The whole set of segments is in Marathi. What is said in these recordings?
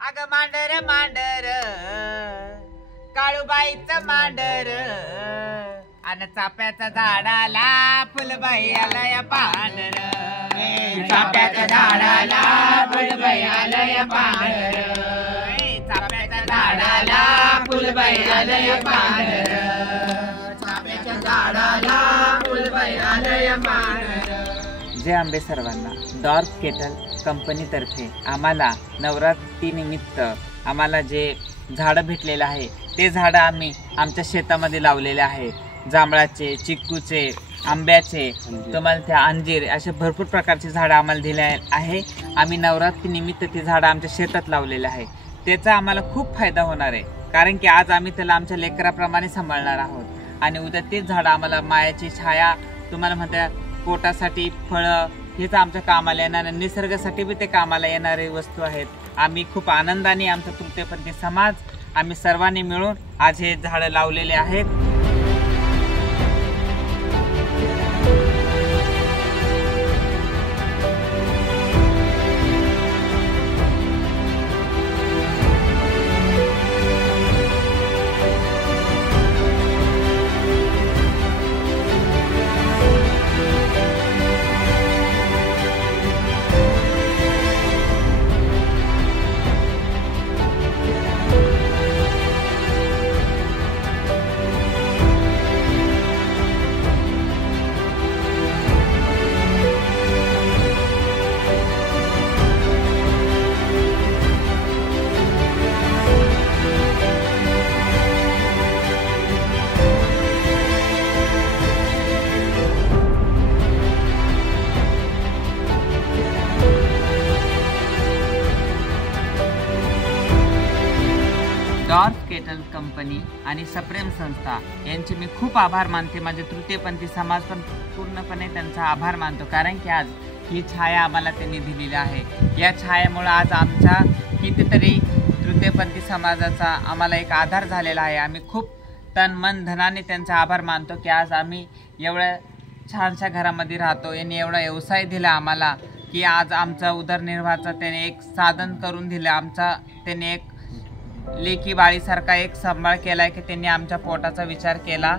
अग मांडर मांडर काळूबाईचं मांडर अन चाप्याच्या झाडाला फुलबाई आलय पांढर चाप्याच्या झाडाला फुलबाई आलय पांढर चाप्याच्या झाडाला फुलबाई आलय पांढर चाप्याच्या झाडाला फुलबाई आलय पांढर। जय आंबे सर्वांना। डॉर्क केटल कंपनीतर्फे आम्हाला नवरात्री निमित्त आम्हाला जे झाडं भेटलेलं आहे ते झाडं आम्ही आमच्या शेतामध्ये लावलेले आहे। जांभळाचे, चिक्कूचे, आंब्याचे, तुम्हाला त्या अंजीर असे भरपूर प्रकारचे झाडं आम्हाला दिले आहे। आम्ही नवरात्री निमित्त ते झाडं आमच्या शेतात लावलेले आहे। त्याचा आम्हाला खूप फायदा होणार आहे, कारण की आज आम्ही त्याला आमच्या लेकराप्रमाणे सांभाळणार आहोत आणि उद्या तेच झाडं आम्हाला मायाची छाया, तुम्हाला म्हणता पोटासाठी फळं, हेच आमच्या कामाला येणार, निसर्गासाठी बी ते कामाला येणारे वस्तू आहेत। आम्ही खूप आनंदाने आमचा तृतीयपंथी समाज आम्ही सर्वांनी मिळून आज हे झाडं लावलेले आहेत। डॉर्क केटल कंपनी आणि सप्रेम संस्था यांचे मी खूप आभार मानते। माझे तृतीयपंथी समाज पण पूर्णपणे त्यांचा आभार मानतो, कारण की आज ही छाया आम्हाला त्यांनी दिलेली आहे। या छायामुळे आज आमच्या कितीतरी तृतीयपंथी समाजाचा आम्हाला एक आधार झालेला आहे। आम्ही खूप तन मन धनाने त्यांचा आभार मानतो की आज आम्ही एवढ्या छानशा घरामध्ये राहतो, यांनी एवढा व्यवसाय दिला आम्हाला की आज आमचा उदरनिर्वाहाचा त्याने एक साधन करून दिलं। आमचा त्याने एक लेकी बाळीसारखा एक सांभाळ केलाय की त्यांनी आमच्या पोटाचा विचार केला।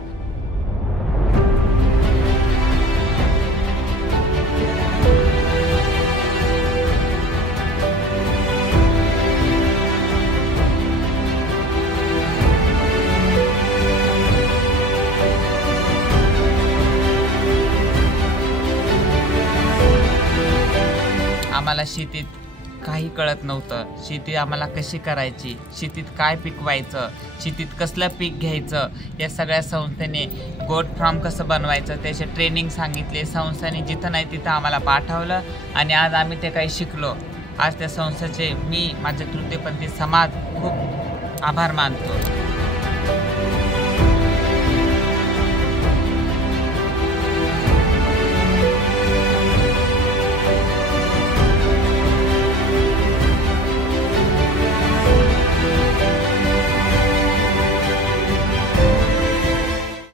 आम्हाला शेतीत काही कळत नव्हतं, शेती आम्हाला कशी करायची, शेतीत काय पिकवायचं, शेतीत कसलं पीक घ्यायचं, या सगळ्या संस्थेने गोट फार्म कसं बनवायचं त्याचे ट्रेनिंग सांगितले। संस्थेने जिथं नाही तिथं आम्हाला पाठवलं आणि आज आम्ही ते काही शिकलो। आज त्या संस्थेचे मी माझे तृतीयपंथी समाज खूप आभार मानतो।